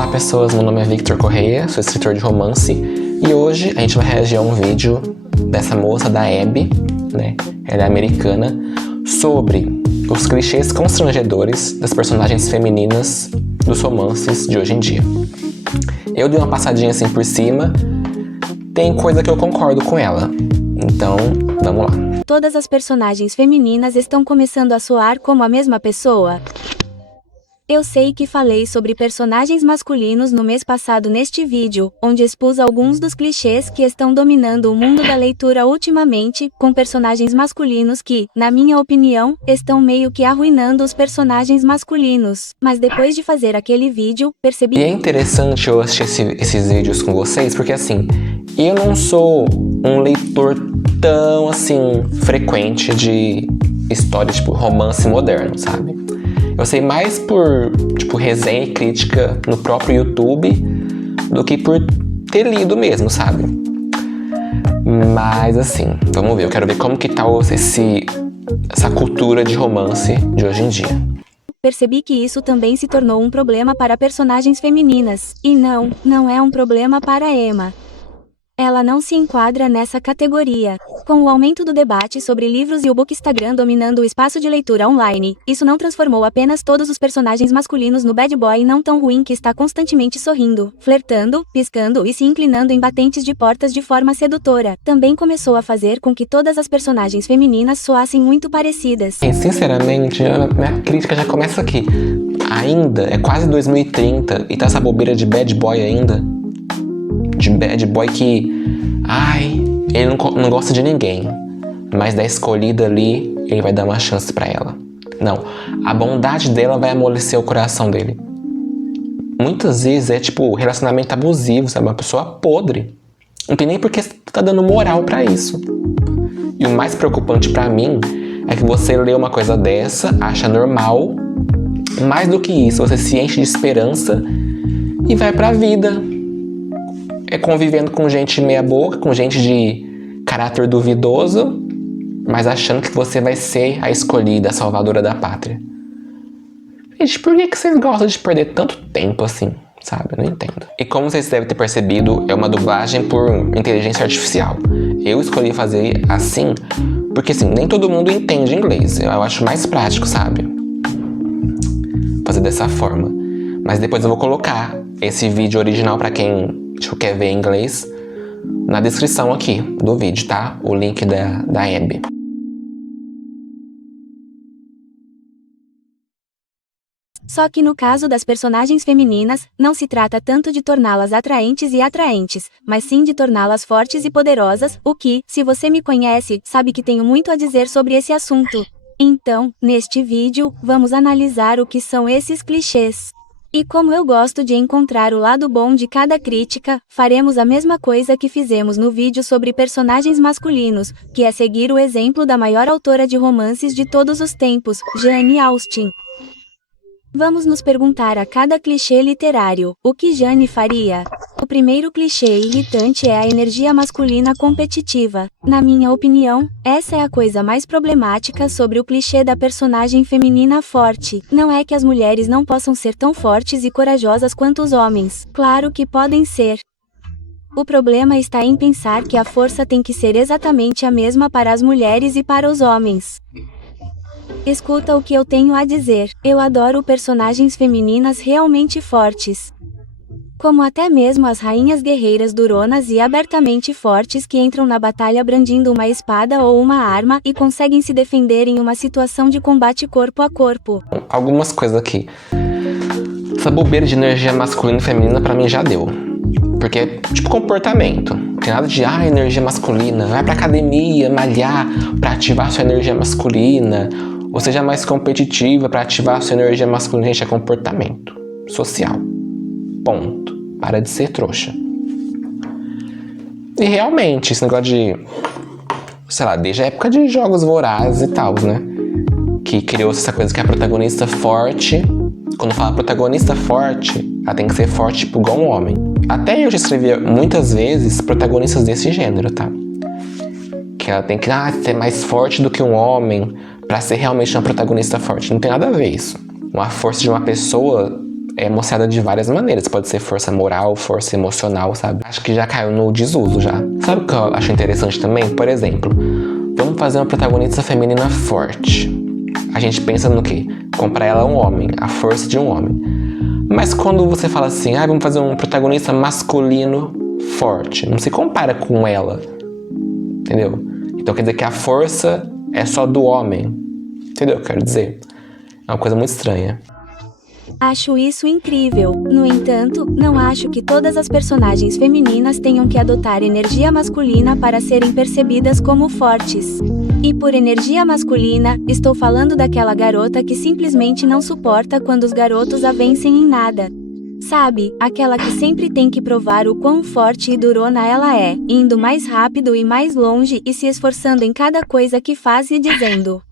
Olá pessoas, meu nome é Victor Correia, sou escritor de romance e hoje a gente vai reagir a um vídeo dessa moça da Abby, né? Ela é americana, sobre os clichês constrangedores das personagens femininas dos romances de hoje em dia. Eu dei uma passadinha assim por cima, tem coisa que eu concordo com ela, então vamos lá. Todas as personagens femininas estão começando a soar como a mesma pessoa? Eu sei que falei sobre personagens masculinos no mês passado neste vídeo, onde expus alguns dos clichês que estão dominando o mundo da leitura ultimamente, com personagens masculinos que, na minha opinião, estão meio que arruinando os personagens masculinos. Mas depois de fazer aquele vídeo, percebi... E é interessante eu assistir esses vídeos com vocês, porque assim, eu não sou um leitor tão assim, frequente de histórias tipo romance moderno, sabe? Eu sei mais por, tipo, resenha e crítica no próprio YouTube do que por ter lido mesmo, sabe? Mas assim, vamos ver, eu quero ver como que tá essa cultura de romance de hoje em dia. Percebi que isso também se tornou um problema para personagens femininas. E não é um problema para Emma. Ela não se enquadra nessa categoria. Com o aumento do debate sobre livros e o Bookstagram dominando o espaço de leitura online, isso não transformou apenas todos os personagens masculinos no bad boy não tão ruim que está constantemente sorrindo, flertando, piscando e se inclinando em batentes de portas de forma sedutora. Também começou a fazer com que todas as personagens femininas soassem muito parecidas. E, sinceramente, minha crítica já começa aqui. Ainda é quase 2030 e tá essa bobeira de bad boy ainda. De bad boy que, ele não gosta de ninguém, mas da escolhida ali, ele vai dar uma chance pra ela. Não, a bondade dela vai amolecer o coração dele. Muitas vezes é tipo relacionamento abusivo, sabe? Uma pessoa podre. Não tem nem porque você tá dando moral pra isso. E o mais preocupante pra mim é que você lê uma coisa dessa, acha normal. Mais do que isso, você se enche de esperança e vai pra vida. É convivendo com gente meia boca, com gente de caráter duvidoso, mas achando que você vai ser a escolhida, a salvadora da pátria. Gente, por que vocês gostam de perder tanto tempo assim, sabe? Eu não entendo. E como vocês devem ter percebido, é uma dublagem por inteligência artificial. Eu escolhi fazer assim, porque assim, nem todo mundo entende inglês. Eu acho mais prático, sabe? Fazer dessa forma. Mas depois eu vou colocar esse vídeo original pra quem quer ver em inglês na descrição aqui do vídeo, tá? O link da Abby. Só que no caso das personagens femininas, não se trata tanto de torná-las atraentes e atraentes, mas sim de torná-las fortes e poderosas, o que, se você me conhece, sabe que tenho muito a dizer sobre esse assunto. Então, neste vídeo, vamos analisar o que são esses clichês. E como eu gosto de encontrar o lado bom de cada crítica, faremos a mesma coisa que fizemos no vídeo sobre personagens masculinos, que é seguir o exemplo da maior autora de romances de todos os tempos, Jane Austen. Vamos nos perguntar a cada clichê literário, o que Jane faria? O primeiro clichê irritante é a energia masculina competitiva. Na minha opinião, essa é a coisa mais problemática sobre o clichê da personagem feminina forte. Não é que as mulheres não possam ser tão fortes e corajosas quanto os homens. Claro que podem ser. O problema está em pensar que a força tem que ser exatamente a mesma para as mulheres e para os homens. Escuta o que eu tenho a dizer. Eu adoro personagens femininas realmente fortes. Como até mesmo as rainhas guerreiras duronas e abertamente fortes que entram na batalha brandindo uma espada ou uma arma e conseguem se defender em uma situação de combate corpo a corpo. Algumas coisas aqui. Essa bobeira de energia masculina e feminina pra mim já deu. Porque é tipo comportamento. Não tem nada de, energia masculina, vai pra academia, malhar pra ativar sua energia masculina. Ou seja mais competitiva pra ativar sua energia masculina. Gente, é comportamento social. Ponto. Para de ser trouxa. E realmente, esse negócio de, sei lá, desde a época de Jogos Vorazes e tal, né? Que criou essa coisa que a protagonista forte, quando fala protagonista forte, ela tem que ser forte tipo igual um homem. Até eu já escrevi muitas vezes protagonistas desse gênero, tá? Que ela tem que ser mais forte do que um homem pra ser realmente uma protagonista forte. Não tem nada a ver isso. Uma força de uma pessoa é mostrada de várias maneiras. Pode ser força moral, força emocional, sabe? Acho que já caiu no desuso já. Sabe o que eu acho interessante também? Por exemplo, vamos fazer uma protagonista feminina forte. A gente pensa no quê? Comprar ela um homem, a força de um homem. Mas quando você fala assim, vamos fazer um protagonista masculino forte, não se compara com ela, entendeu? Então quer dizer que a força é só do homem, entendeu? Eu quero dizer, é uma coisa muito estranha. Acho isso incrível. No entanto, não acho que todas as personagens femininas tenham que adotar energia masculina para serem percebidas como fortes. E por energia masculina, estou falando daquela garota que simplesmente não suporta quando os garotos a vencem em nada. Sabe, aquela que sempre tem que provar o quão forte e durona ela é, indo mais rápido e mais longe e se esforçando em cada coisa que faz e dizendo: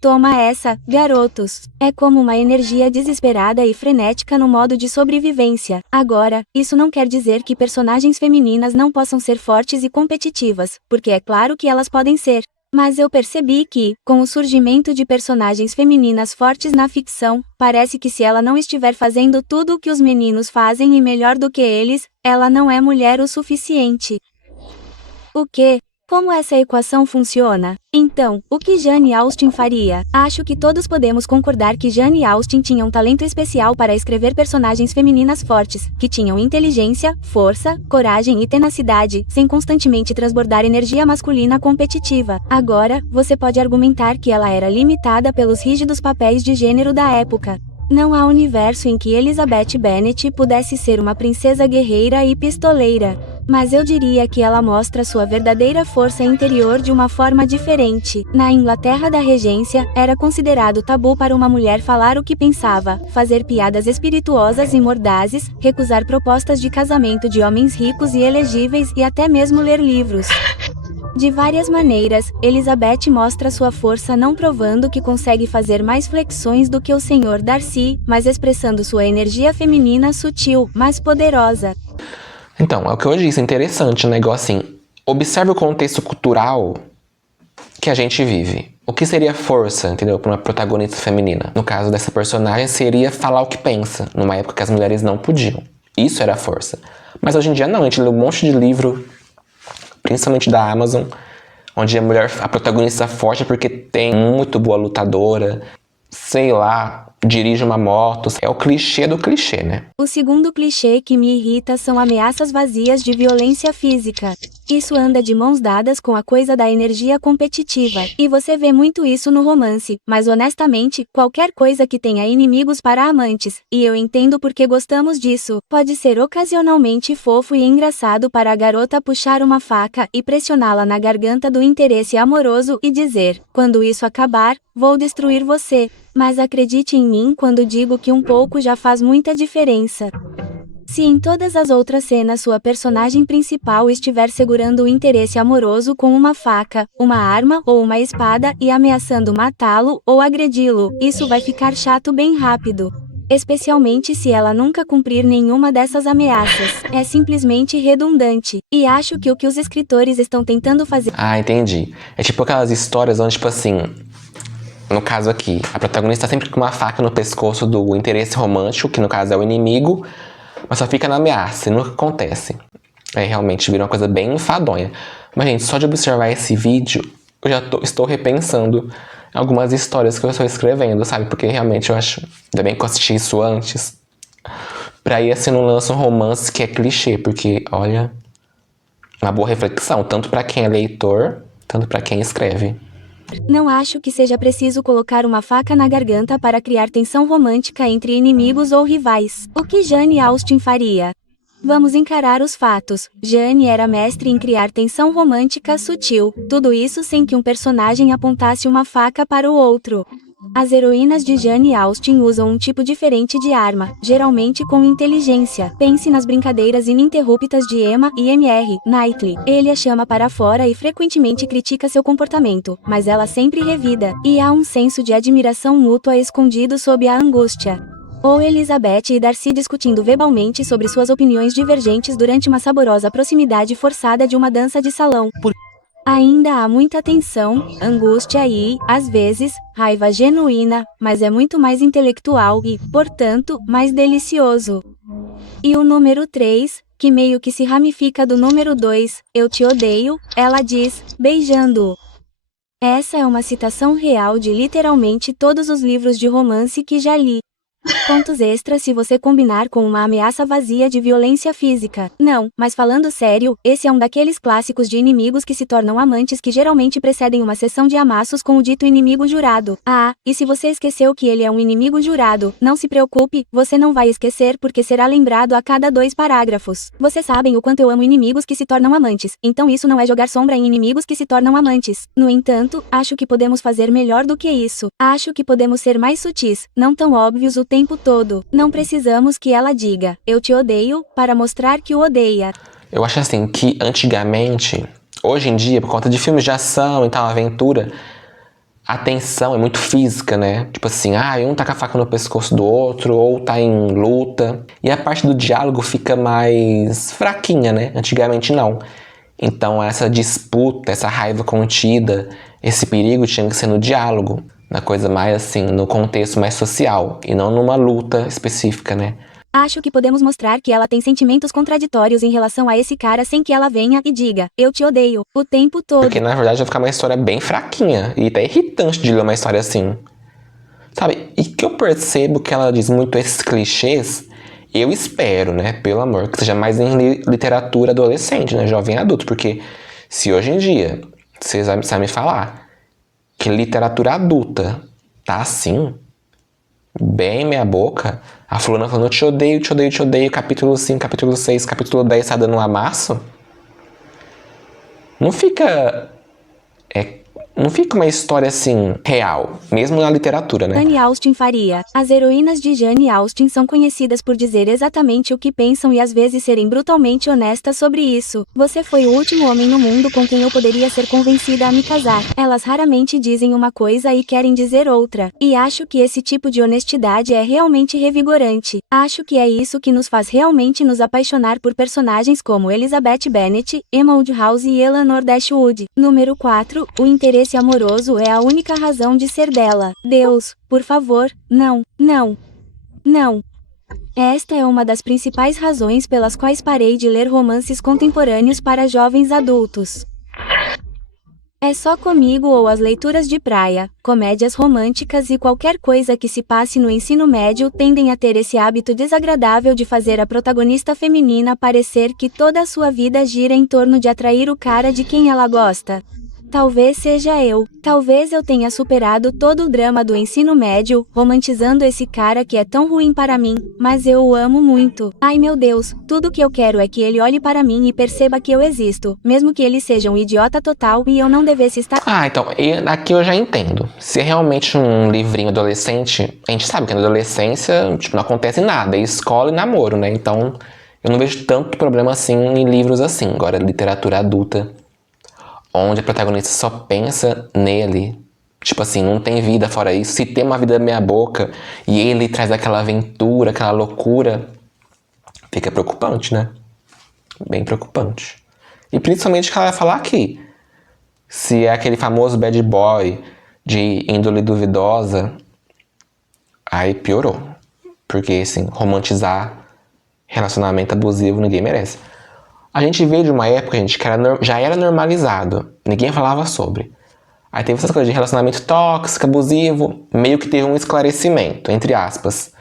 toma essa, garotos. É como uma energia desesperada e frenética no modo de sobrevivência. Agora, isso não quer dizer que personagens femininas não possam ser fortes e competitivas, porque é claro que elas podem ser. Mas eu percebi que, com o surgimento de personagens femininas fortes na ficção, parece que se ela não estiver fazendo tudo o que os meninos fazem e melhor do que eles, ela não é mulher o suficiente. O quê? Como essa equação funciona? Então, o que Jane Austen faria? Acho que todos podemos concordar que Jane Austen tinha um talento especial para escrever personagens femininas fortes, que tinham inteligência, força, coragem e tenacidade, sem constantemente transbordar energia masculina competitiva. Agora, você pode argumentar que ela era limitada pelos rígidos papéis de gênero da época. Não há universo em que Elizabeth Bennet pudesse ser uma princesa guerreira e pistoleira. Mas eu diria que ela mostra sua verdadeira força interior de uma forma diferente. Na Inglaterra da Regência, era considerado tabu para uma mulher falar o que pensava, fazer piadas espirituosas e mordazes, recusar propostas de casamento de homens ricos e elegíveis e até mesmo ler livros. De várias maneiras, Elizabeth mostra sua força não provando que consegue fazer mais flexões do que o Sr. Darcy, mas expressando sua energia feminina sutil, mas poderosa. Então, é o que eu disse, interessante, um negócio assim. Observe o contexto cultural que a gente vive. O que seria força, entendeu? Para uma protagonista feminina. No caso dessa personagem, seria falar o que pensa, numa época que as mulheres não podiam. Isso era força. Mas hoje em dia não, a gente lê um monte de livro, principalmente da Amazon, onde a protagonista é forte porque tem muito boa lutadora, sei lá, dirige uma moto. É o clichê do clichê, né? O segundo clichê que me irrita são ameaças vazias de violência física. Isso anda de mãos dadas com a coisa da energia competitiva, e você vê muito isso no romance, mas honestamente, qualquer coisa que tenha inimigos para amantes, e eu entendo porque gostamos disso, pode ser ocasionalmente fofo e engraçado para a garota puxar uma faca e pressioná-la na garganta do interesse amoroso e dizer: quando isso acabar, vou destruir você. Mas acredite em mim quando digo que um pouco já faz muita diferença. Se em todas as outras cenas sua personagem principal estiver segurando o interesse amoroso com uma faca, uma arma ou uma espada e ameaçando matá-lo ou agredi-lo, isso vai ficar chato bem rápido. Especialmente se ela nunca cumprir nenhuma dessas ameaças. É simplesmente redundante. E acho que o que os escritores estão tentando fazer... Entendi. É tipo aquelas histórias onde, tipo assim... No caso aqui, a protagonista tá sempre com uma faca no pescoço do interesse romântico, que no caso é o inimigo, mas só fica na ameaça e nunca acontece. Aí realmente vira uma coisa bem enfadonha. Mas, gente, só de observar esse vídeo, eu já estou repensando algumas histórias que eu estou escrevendo, sabe? Porque realmente eu acho... Ainda bem que eu assisti isso antes. Pra ir assim, não lança um romance que é clichê, porque, olha... Uma boa reflexão, tanto pra quem é leitor, tanto pra quem escreve. Não acho que seja preciso colocar uma faca na garganta para criar tensão romântica entre inimigos ou rivais. O que Jane Austen faria? Vamos encarar os fatos. Jane era mestre em criar tensão romântica sutil, tudo isso sem que um personagem apontasse uma faca para o outro. As heroínas de Jane Austen usam um tipo diferente de arma, geralmente com inteligência. Pense nas brincadeiras ininterruptas de Emma e Mr. Knightley. Ele a chama para fora e frequentemente critica seu comportamento, mas ela sempre revida, e há um senso de admiração mútua escondido sob a angústia. Ou Elizabeth e Darcy discutindo verbalmente sobre suas opiniões divergentes durante uma saborosa proximidade forçada de uma dança de salão. Ainda há muita tensão, angústia e, às vezes, raiva genuína, mas é muito mais intelectual e, portanto, mais delicioso. E o número 3, que meio que se ramifica do número 2, eu te odeio, ela diz, beijando-o. Essa é uma citação real de literalmente todos os livros de romance que já li. Pontos extras se você combinar com uma ameaça vazia de violência física. Não, mas falando sério, esse é um daqueles clássicos de inimigos que se tornam amantes que geralmente precedem uma sessão de amassos com o dito inimigo jurado. Ah, e se você esqueceu que ele é um inimigo jurado, não se preocupe, você não vai esquecer porque será lembrado a cada 2 parágrafos. Vocês sabem o quanto eu amo inimigos que se tornam amantes, então isso não é jogar sombra em inimigos que se tornam amantes. No entanto, acho que podemos fazer melhor do que isso. Acho que podemos ser mais sutis, não tão óbvios o tempo todo. Não precisamos que ela diga, eu te odeio, para mostrar que o odeia. Eu acho assim que antigamente, hoje em dia, por conta de filmes de ação e tal, aventura, a tensão é muito física, né? Tipo assim, um tá com a faca no pescoço do outro, ou tá em luta. E a parte do diálogo fica mais fraquinha, né? Antigamente não. Então essa disputa, essa raiva contida, esse perigo tinha que ser no diálogo. Na coisa mais assim, no contexto mais social, e não numa luta específica, né? Acho que podemos mostrar que ela tem sentimentos contraditórios em relação a esse cara sem que ela venha e diga, eu te odeio, o tempo todo. Porque na verdade vai ficar uma história bem fraquinha, e até irritante de ler uma história assim. Sabe, e que eu percebo que ela diz muito esses clichês, eu espero, né, pelo amor, que seja mais em literatura adolescente, né, jovem adulto, porque se hoje em dia, vocês sabem me falar, que literatura adulta tá assim, bem meia boca, a fulana falando te odeio, te odeio, te odeio, capítulo 5, capítulo 6, capítulo 10 tá dando um amasso, não fica uma história assim, real, mesmo na literatura, né? Jane Austen faria. As heroínas de Jane Austen são conhecidas por dizer exatamente o que pensam e às vezes serem brutalmente honestas sobre isso. Você foi o último homem no mundo com quem eu poderia ser convencida a me casar. Elas raramente dizem uma coisa e querem dizer outra. E acho que esse tipo de honestidade é realmente revigorante. Acho que é isso que nos faz realmente nos apaixonar por personagens como Elizabeth Bennet, Emma Woodhouse e Eleanor Dashwood. Número 4. O interesse amoroso é a única razão de ser dela. Deus, por favor, não, não, não. Esta é uma das principais razões pelas quais parei de ler romances contemporâneos para jovens adultos. É só comigo ou as leituras de praia, comédias românticas e qualquer coisa que se passe no ensino médio tendem a ter esse hábito desagradável de fazer a protagonista feminina parecer que toda a sua vida gira em torno de atrair o cara de quem ela gosta. Talvez seja eu. Talvez eu tenha superado todo o drama do ensino médio, romantizando esse cara que é tão ruim para mim, mas eu o amo muito. Ai meu Deus, tudo que eu quero é que ele olhe para mim e perceba que eu existo, mesmo que ele seja um idiota total e eu não devesse estar... Então, aqui eu já entendo. Se é realmente um livrinho adolescente, a gente sabe que na adolescência, não acontece nada, é escola e namoro, né? Então, eu não vejo tanto problema assim em livros assim. Agora, literatura adulta, onde a protagonista só pensa nele. Tipo assim, não tem vida fora isso. Se tem uma vida meia boca e ele traz aquela aventura, aquela loucura, fica preocupante, né? Bem preocupante. E principalmente que ela vai falar aqui. Se é aquele famoso bad boy de índole duvidosa, aí piorou. Porque, assim, romantizar relacionamento abusivo ninguém merece. A gente veio de uma época, gente, que já era normalizado. Ninguém falava sobre. Aí teve essas coisas de relacionamento tóxico, abusivo. Meio que teve um esclarecimento, entre aspas.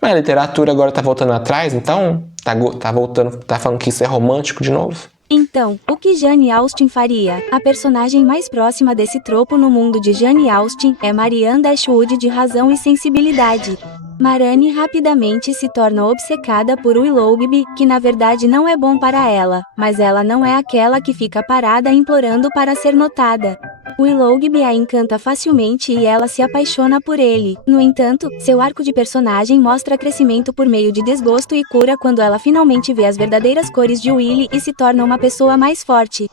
Mas a literatura agora tá voltando atrás, então tá falando que isso é romântico de novo. Então, o que Jane Austen faria? A personagem mais próxima desse tropo no mundo de Jane Austen é Marianne Dashwood de Razão e Sensibilidade. Marianne rapidamente se torna obcecada por Willoughby, que na verdade não é bom para ela, mas ela não é aquela que fica parada implorando para ser notada. Willoughby a encanta facilmente e ela se apaixona por ele. No entanto, seu arco de personagem mostra crescimento por meio de desgosto e cura quando ela finalmente vê as verdadeiras cores de Willie e se torna uma pessoa mais forte.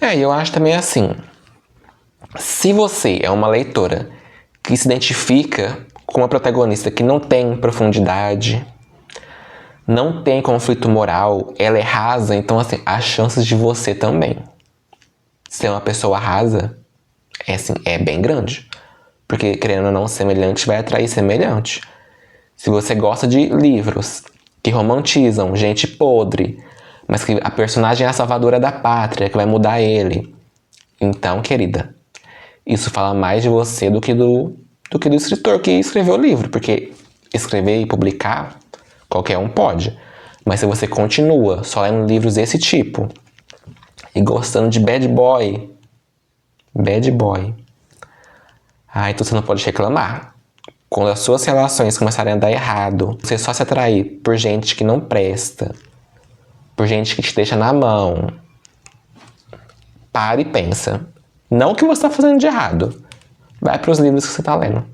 Eu acho também assim, se você é uma leitora que se identifica com uma protagonista que não tem profundidade, não tem conflito moral, ela é rasa, então assim, há chances de você também. ser uma pessoa rasa é, assim, é bem grande. Porque, querendo ou não, semelhante vai atrair semelhante. Se você gosta de livros que romantizam gente podre, mas que a personagem é a salvadora da pátria, que vai mudar ele, então, querida, isso fala mais de você do que do escritor que escreveu o livro. Porque escrever e publicar, qualquer um pode. Mas se você continua só lendo livros desse tipo e gostando de bad boy, então você não pode reclamar. Quando as suas relações começarem a dar errado, você só se atrair por gente que não presta, por gente que te deixa na mão, para e pensa. Não o que você está fazendo de errado. Vai para os livros que você está lendo.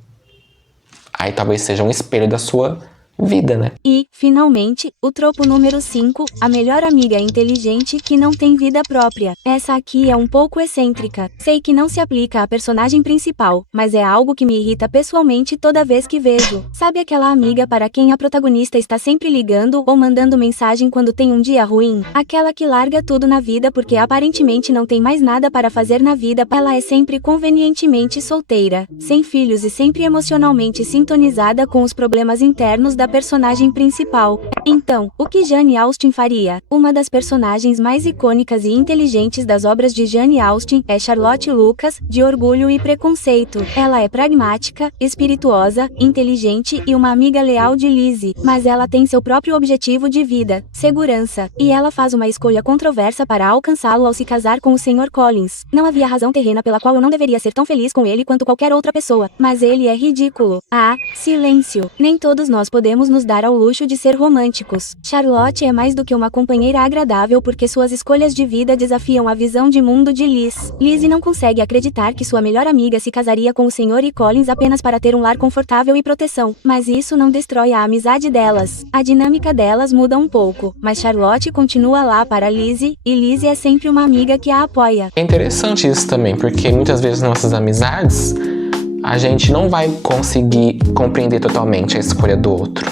Aí talvez seja um espelho da sua vida, né? E, finalmente, o tropo número 5, a melhor amiga é inteligente que não tem vida própria. Essa aqui é um pouco excêntrica. Sei que não se aplica à personagem principal, mas é algo que me irrita pessoalmente toda vez que vejo. Sabe aquela amiga para quem a protagonista está sempre ligando ou mandando mensagem quando tem um dia ruim? Aquela que larga tudo na vida porque aparentemente não tem mais nada para fazer na vida. Ela é sempre convenientemente solteira, sem filhos e sempre emocionalmente sintonizada com os problemas internos da personagem principal. Então, o que Jane Austen faria? Uma das personagens mais icônicas e inteligentes das obras de Jane Austen é Charlotte Lucas, de Orgulho e Preconceito. Ela é pragmática, espirituosa, inteligente e uma amiga leal de Lizzie, mas ela tem seu próprio objetivo de vida, segurança, e ela faz uma escolha controversa para alcançá-lo ao se casar com o Sr. Collins. Não havia razão terrena pela qual eu não deveria ser tão feliz com ele quanto qualquer outra pessoa, mas ele é ridículo. Ah, silêncio. Nem todos nós podemos nos dar ao luxo de ser românticos. Charlotte é mais do que uma companheira agradável porque suas escolhas de vida desafiam a visão de mundo de Liz. Lizzie não consegue acreditar que sua melhor amiga se casaria com o Sr. Collins apenas para ter um lar confortável e proteção, mas isso não destrói a amizade delas. A dinâmica delas muda um pouco, mas Charlotte continua lá para Lizzie, e Lizzie é sempre uma amiga que a apoia. É interessante isso também, porque muitas vezes nossas amizades a gente não vai conseguir compreender totalmente a escolha do outro.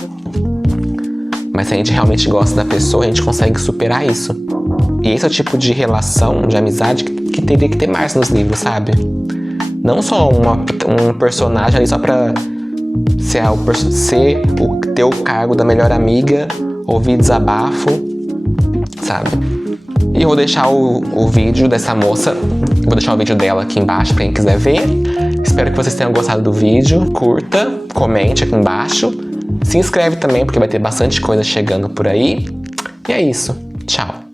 Mas se a gente realmente gosta da pessoa, a gente consegue superar isso. E esse é o tipo de relação, de amizade que teria que ter mais nos livros, sabe? Não só um personagem ali só pra ter o cargo da melhor amiga, ouvir desabafo, sabe? E eu vou deixar o vídeo dessa moça, vou deixar o vídeo dela aqui embaixo pra quem quiser ver. Espero que vocês tenham gostado do vídeo. Curta, comente aqui embaixo. Se inscreve também, porque vai ter bastante coisa chegando por aí. E é isso. Tchau.